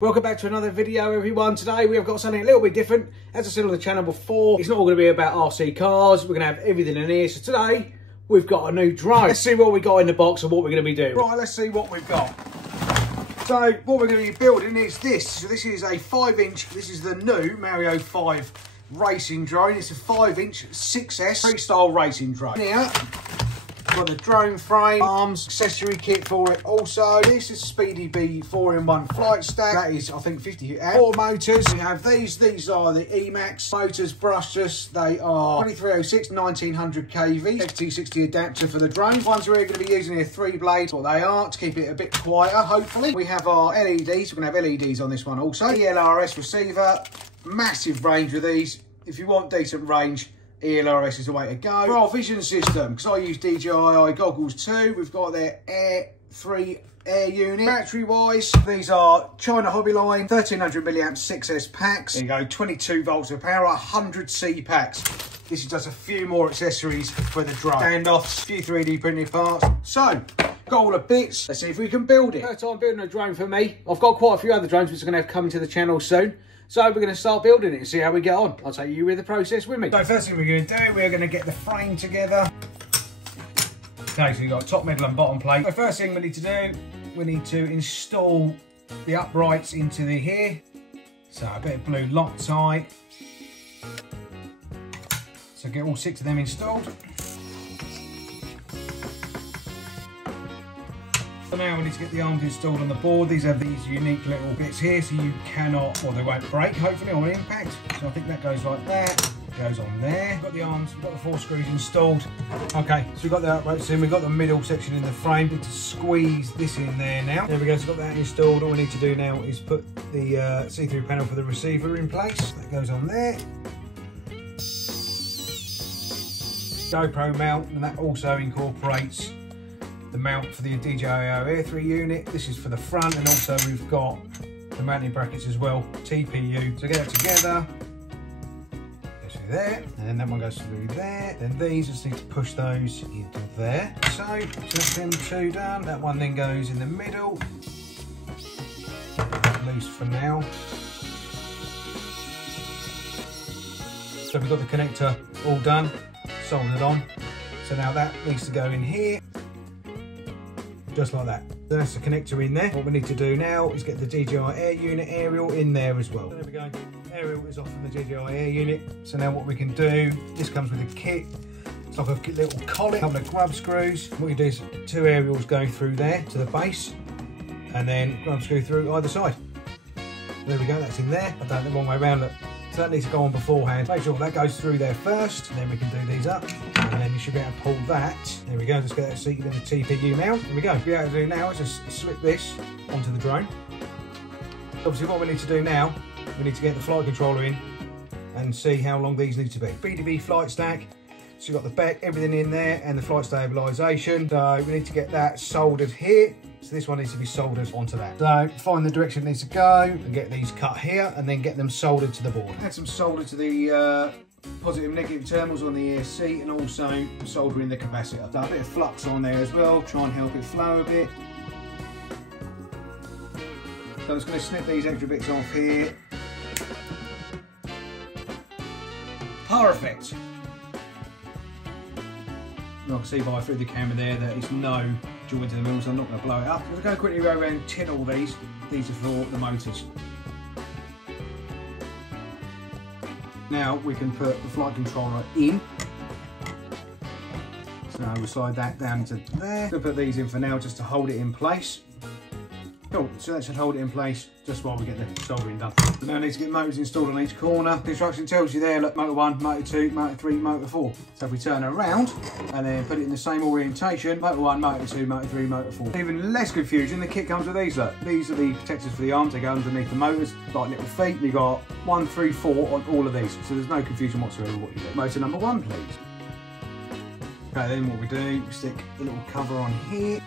Welcome back to another video, everyone. Today we have got something a little bit different. As I said on the channel before, it's not all going to be about RC cars. We're going to have everything in here. So today we've got a new drone. Let's see what we got in the box and what we're going to be doing. Right, let's see what we've got. So what we're going to be building is this. So this is a 5-inch. This is the new Mario 5 racing drone. It's a 5-inch 6S freestyle racing drone. Here, got the drone frame, arms, accessory kit for it. Also, this is Speedybee 4-in-1 flight stack. That is, I think, 50 amp. 4 motors. We have these. These are the Emax motors, brushless. They are 2306 1900 kV XT60 adapter for the drone. Ones we're going to be using here, 3 blades. What they are to keep it a bit quieter. Hopefully, we have our LEDs. We're going to have LEDs on this one also. ELRS receiver. Massive range with these. If you want decent range, ELRS is the way to go. For our vision system, because I use DJI goggles too, we've got their Air 3 air unit. Battery wise, these are China Hobbyline 1300 milliamp 6S packs. There you go, 22 volts of power, 100 C packs. This is just a few more accessories for the drone. Standoffs, a few 3D printed parts. So, got all the bits. Let's see if we can build it. First time building a drone for me. I've got quite a few other drones which are going to have coming to the channel soon. So we're going to start building it and see how we get on. I'll take you with the process with me. So first thing we're going to do, we're going to get the frame together. Okay, so we've got top, middle and bottom plate. The first thing we need to do, we need to install the uprights into here. So a bit of blue Loctite. So get all 6 of them installed. So now we need to get the arms installed on the board. These have these unique little bits here, so you cannot, or they won't break, hopefully, or impact. So I think that goes like that. Goes on there. We've got the arms, we've got the 4 screws installed. Okay, so we've got the uprights in, we've got the middle section in the frame. We need to squeeze this in there now. There we go, so we've got that installed. All we need to do now is put the see-through panel for the receiver in place. That goes on there. GoPro mount, and that also incorporates the mount for the DJI Air 3 unit. This is for the front, and also we've got the mounting brackets as well, TPU. So get that together, goes through there, and then that one goes through there. Then these, just need to push those into there. So that's them 2 done. That one then goes in the middle, at least for now. So we've got the connector all done, soldered on. So now that needs to go in here. Just like that. So that's the connector in there. What we need to do now is get the DJI Air unit aerial in there as well. There we go. Aerial is off from the DJI Air unit. So now what we can do, this comes with a kit. It's like a little collet, a couple of grub screws. What you do is 2 aerials going through there to the base, and then grub screw through either side. There we go, that's in there. I've done it the wrong way around. Look. So that needs to go on beforehand. Make sure that goes through there first, and then we can do these up. And then you should be able to pull that. There we go, just get that seated in the TPU mount. There we go. What we're able to do now is just slip this onto the drone. Obviously what we need to do now, we need to get the flight controller in and see how long these need to be. Speedybee flight stack. So you've got the back, everything in there, and the flight stabilisation. So we need to get that soldered here. So this one needs to be soldered onto that. So find the direction it needs to go and get these cut here, and then get them soldered to the board. Add some solder to the positive and negative terminals on the ESC, and also soldering the capacitor. So a bit of flux on there as well, try and help it flow a bit. So I'm just going to snip these extra bits off here. Perfect. I can see by through the camera there that it's no joint to the middle, so I'm not going to blow it up. So I'm going to quickly go around and tin all these. These are for the motors. Now we can put the flight controller in. So we'll slide that down to there. We'll put these in for now just to hold it in place. Cool, so that should hold it in place just while we get the soldering done. So now I need to get motors installed on each corner. The instruction tells you there, look, motor 1, motor 2, motor 3, motor 4. So if we turn around and then put it in the same orientation, motor 1, motor 2, motor 3, motor 4. Even less confusion, the kit comes with these, look. These are the protectors for the arms, they go underneath the motors, like little feet. You've got 1, 3, 4 on all of these, so there's no confusion whatsoever what you do. Motor number 1, please. Okay, then what we do, we stick the little cover on here.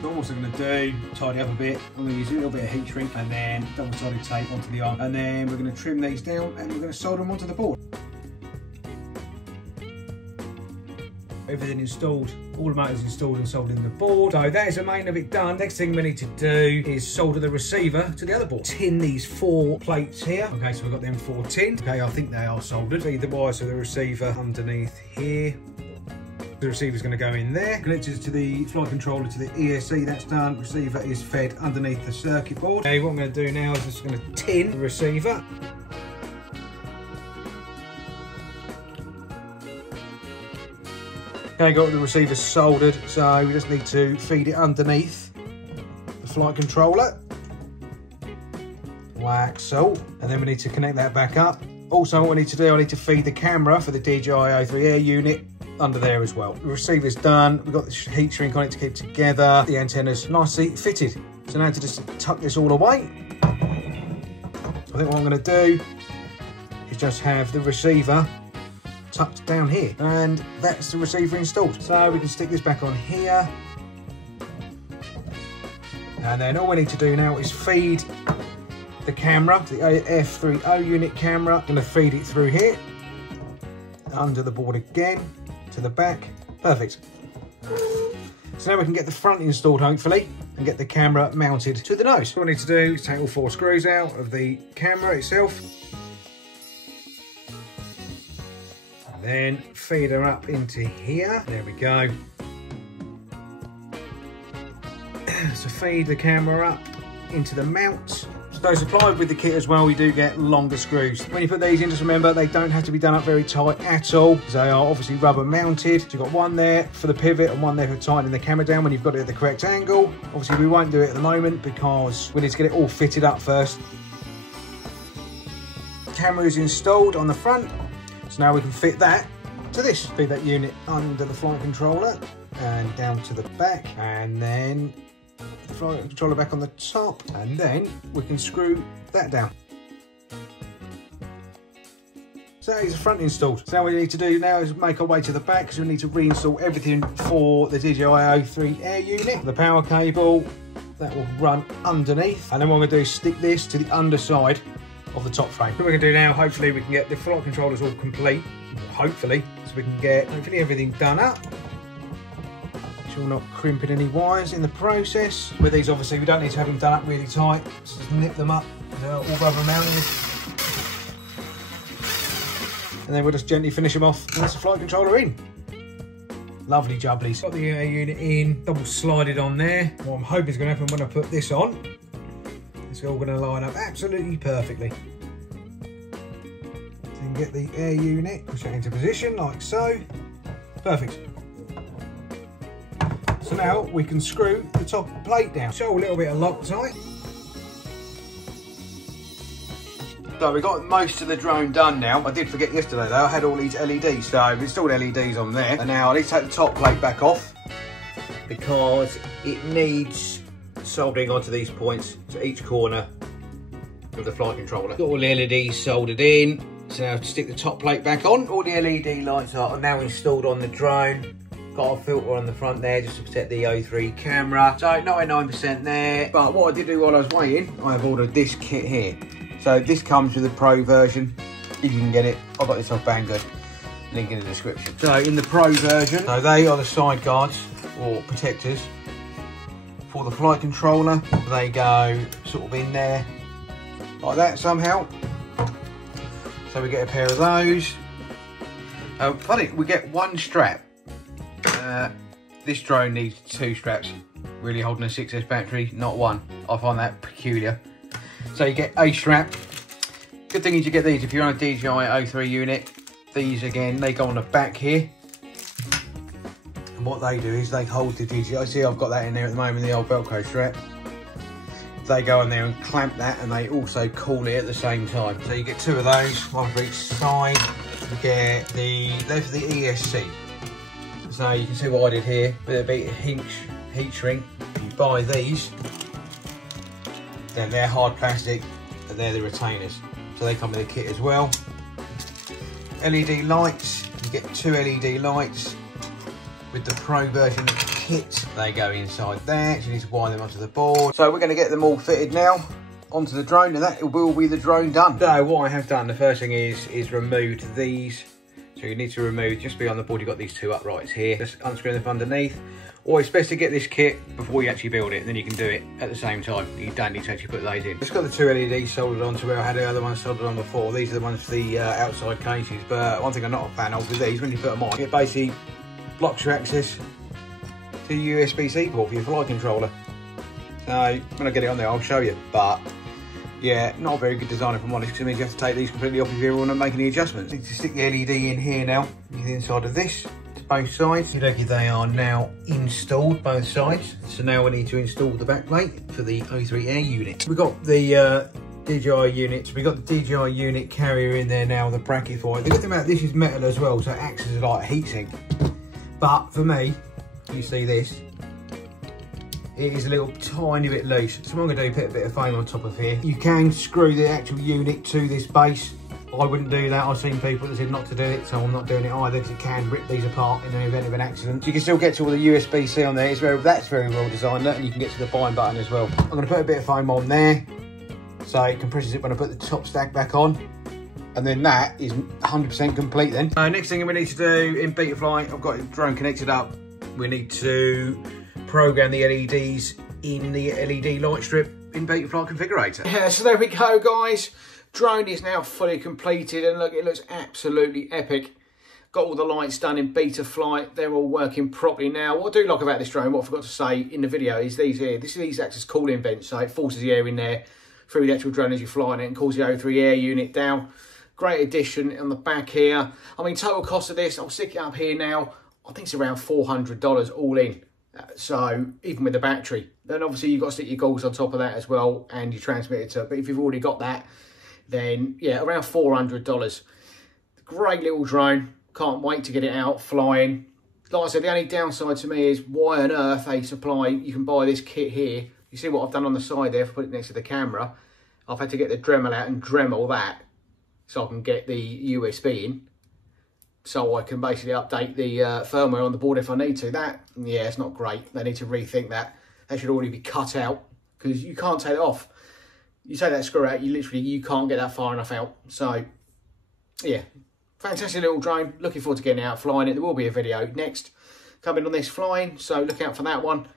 What I'm also going to do, tidy up a bit, I'm going to use a little bit of heat shrink and then double-sided tape onto the arm, and then we're going to trim these down and we're going to solder them onto the board. everything installed, all the motors installed and soldering the board. So that is the main of it done. Next thing we need to do is solder the receiver to the other board. Tin these 4 plates here. Okay, so we've got them 4 tin. Okay, I think they are soldered. Feed the wires to the receiver underneath here. The receiver's going to go in there. Connected to the flight controller to the ESC, that's done. Receiver is fed underneath the circuit board. Okay, what I'm going to do now is just going to tin the receiver. Okay, got the receiver soldered, so we just need to feed it underneath the flight controller. Like so. And then we need to connect that back up. Also, what we need to do, I need to feed the camera for the DJI 3 Air unit under there as well. The receiver's done. We've got the heat shrink on it to keep together. The antenna's nicely fitted. So now to just tuck this all away. I think what I'm going to do is just have the receiver tucked down here, and that's the receiver installed. So we can stick this back on here, and then all we need to do now is feed the camera, the F3O unit camera. I'm going to feed it through here, under the board again, to the back. Perfect. So now we can get the front installed, hopefully, and get the camera mounted to the nose. What we need to do is take all 4 screws out of the camera itself. Then feed her up into here. There we go. So feed the camera up into the mount. So supplied with the kit as well, we do get longer screws. When you put these in, just remember they don't have to be done up very tight at all. They are obviously rubber mounted. So you've got one there for the pivot and one there for tightening the camera down when you've got it at the correct angle. Obviously we won't do it at the moment because we need to get it all fitted up first. The camera is installed on the front. So now we can fit that to this. Feed that unit under the flight controller and down to the back, and then the flight controller back on the top, and then we can screw that down. So that is the front installed. So now what we need to do now is make our way to the back, because we need to reinstall everything for the DJI 3 Air unit. The power cable, that will run underneath, and then what I'm going to do is stick this to the underside of the top frame. What we're going to do now, hopefully we can get the flight controllers all complete, hopefully, so we can get hopefully everything done up. Make sure we're not crimping any wires in the process. With these, obviously, we don't need to have them done up really tight, so just nip them up, they're all rubber mounted. And then we'll just gently finish them off, and that's the flight controller in. Lovely jubblies. Got the air unit in, double slided on there. What I'm hoping is going to happen when I put this on, it's all going to line up absolutely perfectly. So you can get the air unit, push it into position like so. Perfect. So now we can screw the top plate down. Show a little bit of Loctite. So we got most of the drone done now. I did forget yesterday though, I had all these LEDs. So I've installed LEDs on there. And now I need to take the top plate back off because it needs soldering onto these points to each corner of the flight controller. Got all the LEDs soldered in. So now to stick the top plate back on. All the LED lights are now installed on the drone. Got a filter on the front there just to protect the O3 camera. So 99% there. But what I did do while I was waiting, I have ordered this kit here. So this comes with the Pro version. If you can get it, I got this off Banggood. Link in the description. So in the Pro version, so they are the side guards or protectors for the flight controller. They go sort of in there like that somehow. So we get a pair of those. Funny, we get one strap. This drone needs 2 straps. Really holding a 6S battery, not one. I find that peculiar. So you get a strap. Good thing is you get these if you're on a DJI 03 unit. These again, they go on the back here. And what they do is they hold the DJI. See, I've got that in there at the moment, the old Velcro strap. They go in there and clamp that, and they also cool it at the same time. So you get 2 of those, one for each side. You get they're for the ESC. So you can see what I did here with a bit of heat shrink. If you buy these, then they're hard plastic, and they're the retainers. So they come with a kit as well. LED lights, you get 2 LED lights with the Pro version of the kit. They go inside there, so you need to wire them onto the board. So we're going to get them all fitted now onto the drone, and that will be the drone done. So what I have done, the first thing is removed these. So So you need to remove, just beyond the board, you've got these two uprights here. Just unscrew them underneath. Always best to get this kit before you actually build it, and then you can do it at the same time. You don't need to actually put those in. Just got the two LEDs soldered onto where I had the other ones soldered on before. These are the ones for the outside cases, but one thing I'm not a fan of with these, when you put them on, it basically blocks your access to USB-C port for your flight controller. So when I get it on there, I'll show you, but yeah, not a very good design if I'm honest, because it means you have to take these completely off if you ever want to make any adjustments. Need to stick the LED in here now, the inside of this, to both sides. They are now installed, both sides. So now we need to install the back plate for the O3 air unit. We've got the DJI unit. So we've got the DJI unit carrier in there now, the bracket for it. The good thing about this is metal as well, so it acts as like a heatsink. But for me, you see this, it is a little tiny bit loose. So what I'm going to do, put a bit of foam on top of here. You can screw the actual unit to this base. I wouldn't do that. I've seen people that said not to do it, so I'm not doing it either, because it can rip these apart in the event of an accident. So you can still get to all the USB-C on there. That's very well designed, and you can get to the bind button as well. I'm going to put a bit of foam on there, so it compresses it when I put the top stack back on. And then that is 100% complete then. Next thing we need to do in Betaflight, I've got the drone connected up. We need to program the LEDs in the LED light strip in Betaflight configurator. Yeah, so there we go, guys. Drone is now fully completed, and look, it looks absolutely epic. Got all the lights done in Betaflight. They're all working properly now. What I do like about this drone, what I forgot to say in the video, is these here. These act as cooling vents, so it forces the air in there through the actual drone as you're flying it and cools the O3 air unit down. Great addition on the back here. I mean, total cost of this, I'll stick it up here now. I think it's around $400 all in. So even with the battery, then obviously you've got to stick your goggles on top of that as well, and your transmitter. But if you've already got that, then yeah, around $400. Great little drone. Can't wait to get it out flying. Like I said, the only downside to me is why on earth they supply, you can buy this kit here. You see what I've done on the side there, if I put it next to the camera. I've had to get the Dremel out and Dremel that so I can get the USB in, so I can basically update the firmware on the board if I need to. That, yeah, it's not great. They need to rethink that. That should already be cut out, because you can't take it off. You take that screw out, you can't get that far enough out. So, yeah, fantastic little drone. Looking forward to getting out flying it. There will be a video next coming on this flying, so look out for that one.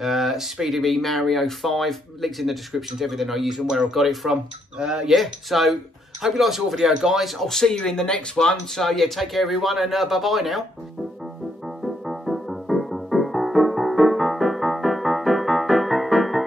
Speedybee Mario 5. Links in the description to everything I use and where I got it from. Yeah, so hope you liked your video, guys. I'll see you in the next one. So, yeah, take care, everyone, and bye-bye now.